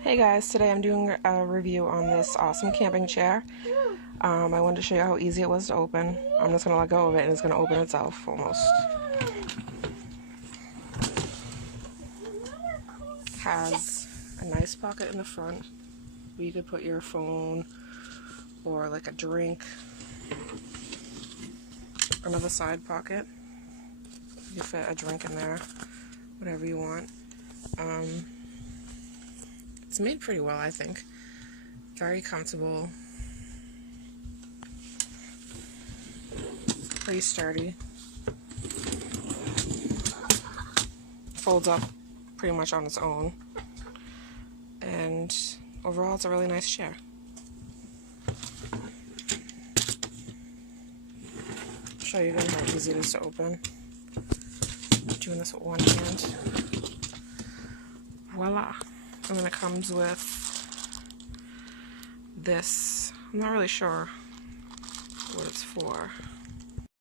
Hey guys, today I'm doing a review on this awesome camping chair. I wanted to show you how easy it was to open. I'm just going to let go of it and it's going to open itself almost. Has a nice pocket in the front where you could put your phone or like a drink. Another side pocket. You fit a drink in there, whatever you want. It's made pretty well, I think. Very comfortable. Pretty sturdy. Folds up pretty much on its own. And overall, it's a really nice chair. I'll show you again how easy it is to open. Doing this with one hand. Voila! And then it comes with this. I'm not really sure what it's for.